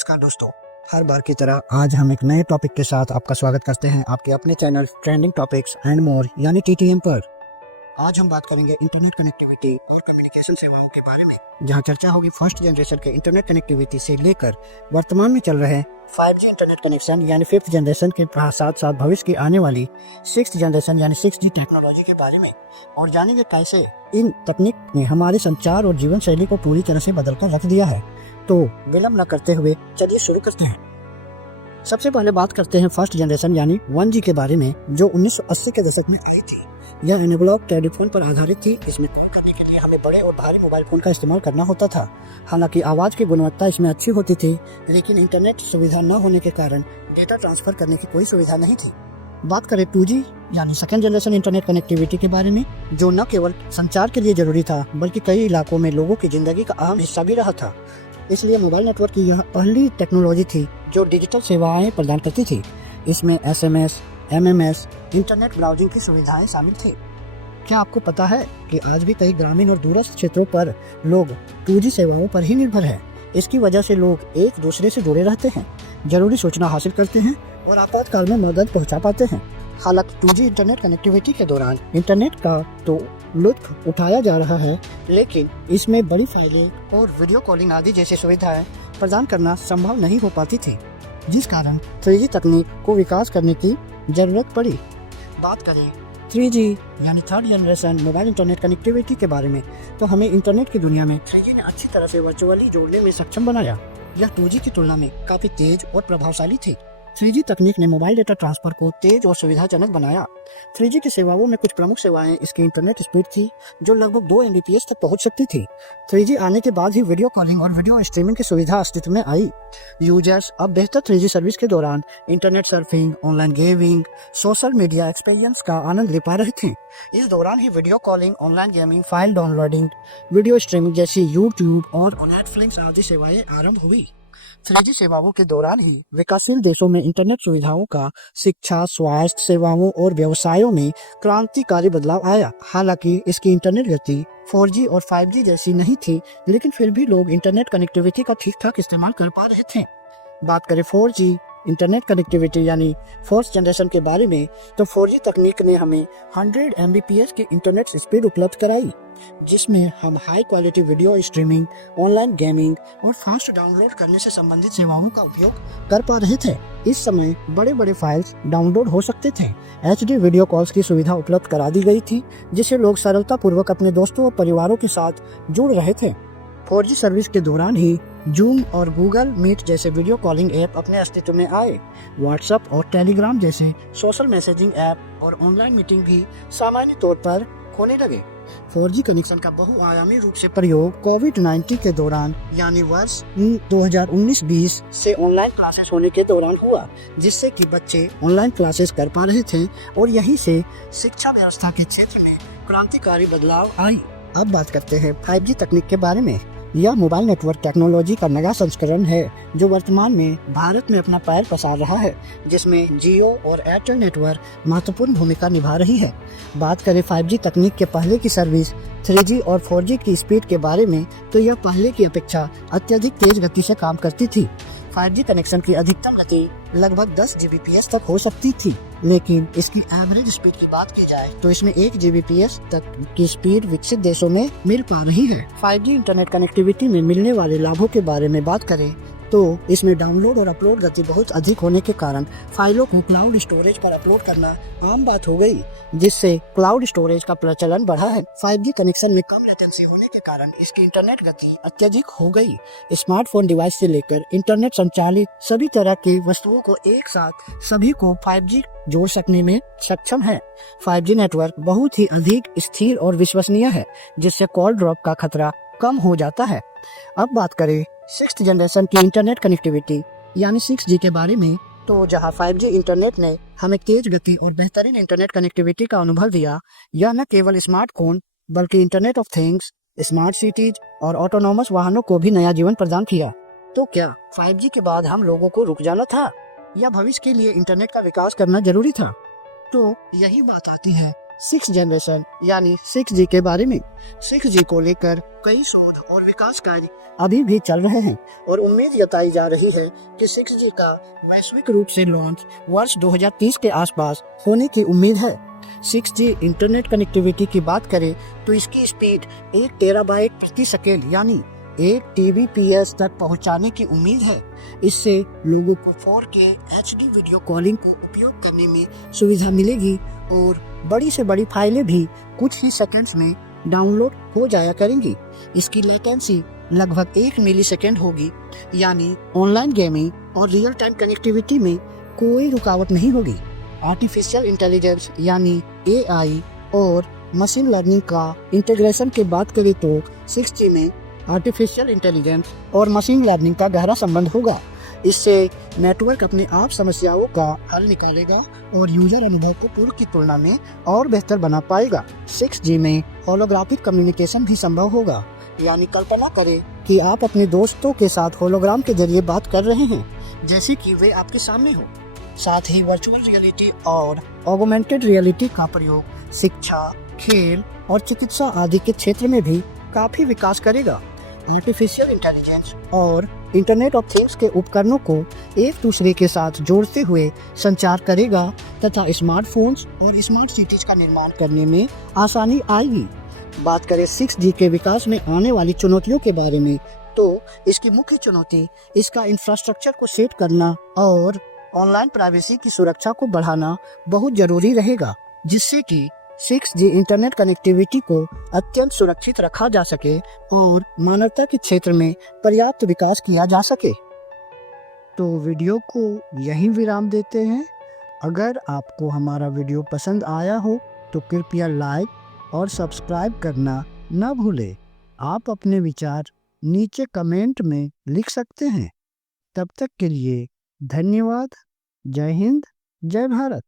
नमस्कार दोस्तों, हर बार की तरह आज हम एक नए टॉपिक के साथ आपका स्वागत करते हैं आपके अपने channel trending topics and more यानी टीटीएम पर। आज हम बात करेंगे इंटरनेट कनेक्टिविटी और कम्युनिकेशन सेवाओं के बारे में, जहां चर्चा होगी फर्स्ट जनरेशन के इंटरनेट कनेक्टिविटी से लेकर वर्तमान में चल रहे 5G इंटरनेट कनेक्शन यानी 5th जनरेशन के साथ साथ भविष्य की आने वाली 6th जनरेशन यानी 6G टेक्नोलॉजी के बारे में, और जानेंगे कैसे इन तकनीक ने हमारे संचार और जीवन शैली को पूरी तरह से बदल कर रख दिया है। तो विलंब न करते हुए चलिए शुरू करते हैं। सबसे पहले बात करते हैं फर्स्ट जनरेशन यानी 1G के बारे में, जो 1980 के दशक में आई थी। यह एनालॉग टेलीफोन पर आधारित थी। इसमें कॉल करने के लिए हमें बड़े और भारी मोबाइल फोन का इस्तेमाल करना होता था। हालांकि आवाज की गुणवत्ता इसमें अच्छी होती थी, लेकिन इंटरनेट सुविधा न होने के कारण डेटा ट्रांसफर करने की कोई सुविधा नहीं थी। बात करें 2G यानी सेकेंड जनरेशन इंटरनेट कनेक्टिविटी के बारे में, जो न केवल संचार के लिए जरूरी था बल्कि कई इलाकों में लोगों की जिंदगी का अहम हिस्सा भी रहा था। इसलिए मोबाइल नेटवर्क की यह पहली टेक्नोलॉजी थी जो डिजिटल सेवाएं प्रदान करती थी। इसमें SMS, MMS, इंटरनेट ब्राउजिंग की सुविधाएं शामिल थी। क्या आपको पता है कि आज भी कई ग्रामीण और दूरस्थ क्षेत्रों पर लोग 2G सेवाओं पर ही निर्भर हैं। इसकी वजह से लोग एक दूसरे से जुड़े रहते हैं, जरूरी सूचना हासिल करते हैं और आपातकाल में मदद पहुंचा पाते हैं। हालांकि 2G इंटरनेट कनेक्टिविटी के दौरान इंटरनेट का तो लुत्फ उठाया जा रहा है, लेकिन इसमें बड़ी फाइलें और वीडियो कॉलिंग आदि जैसी सुविधाएं प्रदान करना संभव नहीं हो पाती थी, जिस कारण 3G तकनीक को विकास करने की जरूरत पड़ी। बात करें 3G यानी third generation mobile internet connectivity के बारे में, तो हमें इंटरनेट की दुनिया में 3G ने अच्छी तरह से वर्चुअली जोड़ने में सक्षम बनाया। यह 2G की तुलना में काफी तेज और प्रभावशाली थी। 3G तकनीक ने मोबाइल डेटा ट्रांसफर को तेज और सुविधाजनक बनाया। 3G की सेवाओं में कुछ प्रमुख सेवाएं इसकी इंटरनेट स्पीड थी, जो लगभग 2 Mbps तक पहुंच सकती थी। 3G आने के बाद ही वीडियो कॉलिंग और वीडियो स्ट्रीमिंग की सुविधा अस्तित्व में आई। यूजर्स अब बेहतर 3G सर्विस के दौरान internet surfing, online gaming, social media experience का आनंद ले पा रहे थे। इस दौरान ही video calling, online gaming, file downloading, video streaming जैसी यूट्यूब और नेटफ्लिक्स आदि सेवाएं आरंभ हुई। 3G सेवाओं के दौरान ही विकासशील देशों में इंटरनेट सुविधाओं का शिक्षा, स्वास्थ्य सेवाओं और व्यवसायों में क्रांतिकारी बदलाव आया। हालांकि इसकी इंटरनेट गति 4G और 5G जैसी नहीं थी, लेकिन फिर भी लोग इंटरनेट कनेक्टिविटी का ठीक ठाक इस्तेमाल कर पा रहे थे। बात करें 4G इंटरनेट कनेक्टिविटी यानी फोर्थ जनरेशन के बारे में, तो 4G तकनीक ने हमें 100 Mbps की इंटरनेट स्पीड उपलब्ध कराई, जिसमें हम high quality video streaming, online gaming और फास्ट डाउनलोड करने से संबंधित सेवाओं का उपयोग कर पा रहे थे। इस समय बड़े बड़े फाइल्स डाउनलोड हो सकते थे। HD वीडियो कॉल्स की सुविधा उपलब्ध करा दी गई थी, जिससे लोग सरलता पूर्वक अपने दोस्तों और परिवारों के साथ जुड़ रहे थे। 4G सर्विस के दौरान ही जूम और गूगल मीट जैसे वीडियो कॉलिंग ऐप अपने अस्तित्व में आए। व्हाट्सएप और टेलीग्राम जैसे सोशल मैसेजिंग ऐप और ऑनलाइन मीटिंग भी सामान्य तौर पर होने लगे। 4G कनेक्शन का बहुआयामी रूप से प्रयोग कोविड-19 के दौरान यानी वर्ष 2019-20 से ऑनलाइन क्लासेस होने के दौरान हुआ, जिससे कि बच्चे ऑनलाइन क्लासेस कर पा रहे थे और यहीं से शिक्षा व्यवस्था के क्षेत्र में क्रांतिकारी बदलाव आई। अब बात करते हैं 5G तकनीक के बारे में। यह मोबाइल नेटवर्क टेक्नोलॉजी का नया संस्करण है, जो वर्तमान में भारत में अपना पैर पसार रहा है, जिसमें जियो और एयरटेल नेटवर्क महत्वपूर्ण भूमिका निभा रही है। बात करें 5G तकनीक के पहले की सर्विस 3G और 4G की स्पीड के बारे में, तो यह पहले की अपेक्षा अत्यधिक तेज गति से काम करती थी। 5G कनेक्शन की अधिकतम गति लगभग 10 Gbps तक हो सकती थी, लेकिन इसकी एवरेज स्पीड की बात की जाए तो इसमें 1 Gbps तक की स्पीड विकसित देशों में मिल पा रही है। 5G इंटरनेट कनेक्टिविटी में मिलने वाले लाभों के बारे में बात करें तो इसमें डाउनलोड और अपलोड गति बहुत अधिक होने के कारण फाइलों को क्लाउड स्टोरेज पर अपलोड करना आम बात हो गई, जिससे क्लाउड स्टोरेज का प्रचलन बढ़ा है। 5G कनेक्शन में कम लेटेंसी होने के कारण इसकी इंटरनेट गति अत्यधिक हो गई। स्मार्टफोन डिवाइस से लेकर इंटरनेट संचालित सभी तरह की वस्तुओं को एक साथ सभी को 5G जोड़ सकने में सक्षम है। 5G नेटवर्क बहुत ही अधिक स्थिर और विश्वसनीय है, जिससे कॉल ड्रॉप का खतरा कम हो जाता है। अब बात करें 6th जनरेशन की इंटरनेट कनेक्टिविटी यानी 6G के बारे में, तो जहां 5G इंटरनेट ने हमें तेज गति और बेहतरीन इंटरनेट कनेक्टिविटी का अनुभव दिया, यह न केवल स्मार्टफोन बल्कि internet of things, smart cities और ऑटोनोमस वाहनों को भी नया जीवन प्रदान किया। तो क्या 5G के बाद हम लोगों को रुक जाना था या भविष्य के लिए इंटरनेट का विकास करना जरूरी था? तो यही बात आती है सिक्स जनरेशन यानी 6G के बारे में। 6G को लेकर कई शोध और विकास कार्य अभी भी चल रहे हैं और उम्मीद जताई जा रही है कि 6G का वैश्विक रूप से लॉन्च वर्ष 2030 के आसपास होने की उम्मीद है। 6G इंटरनेट कनेक्टिविटी की बात करें तो इसकी स्पीड 1 टेराबाइट प्रति सेकेंड यानी 1 TBps तक पहुंचाने की उम्मीद है। इससे लोगों को 4K HD वीडियो कॉलिंग को उपयोग करने में सुविधा मिलेगी और बड़ी से बड़ी फाइलें भी कुछ ही सेकंड्स में डाउनलोड हो जाया करेंगी। इसकी लेटेंसी लगभग 1 मिलीसेकंड होगी, यानी ऑनलाइन गेमिंग और रियल टाइम कनेक्टिविटी में कोई रुकावट नहीं होगी। आर्टिफिशियल इंटेलिजेंस यानी AI और मशीन लर्निंग का इंटीग्रेशन की बात करें तो 6G में आर्टिफिशियल इंटेलिजेंस और मशीन लर्निंग का गहरा संबंध होगा। इससे नेटवर्क अपने आप समस्याओं का हल निकालेगा और यूजर अनुभव को पूर्व की तुलना में और बेहतर बना पाएगा। 6G में होलोग्राफिक कम्युनिकेशन भी संभव होगा, यानी कल्पना करें कि आप अपने दोस्तों के साथ होलोग्राम के जरिए बात कर रहे हैं, जैसे कि वे आपके सामने हो। साथ ही वर्चुअल रियलिटी और ऑगमेंटेड रियलिटी का प्रयोग शिक्षा, खेल और चिकित्सा आदि के क्षेत्र में भी काफी विकास करेगा। आर्टिफिशियल इंटेलिजेंस और इंटरनेट ऑफ थिंग्स के उपकरणों को एक दूसरे के साथ जोड़ते हुए संचार करेगा तथा स्मार्टफोन्स और स्मार्ट सिटीज का निर्माण करने में आसानी आएगी। बात करें 6G के विकास में आने वाली चुनौतियों के बारे में तो इसकी मुख्य चुनौती इसका इंफ्रास्ट्रक्चर को सेट करना और ऑनलाइन प्राइवेसी की सुरक्षा को बढ़ाना बहुत जरूरी रहेगा, जिससे कि 6G इंटरनेट कनेक्टिविटी को अत्यंत सुरक्षित रखा जा सके और मानवता के क्षेत्र में पर्याप्त विकास किया जा सके। तो वीडियो को यहीं विराम देते हैं। अगर आपको हमारा वीडियो पसंद आया हो तो कृपया लाइक और सब्सक्राइब करना न भूलें। आप अपने विचार नीचे कमेंट में लिख सकते हैं। तब तक के लिए धन्यवाद। जय हिंद, जय भारत।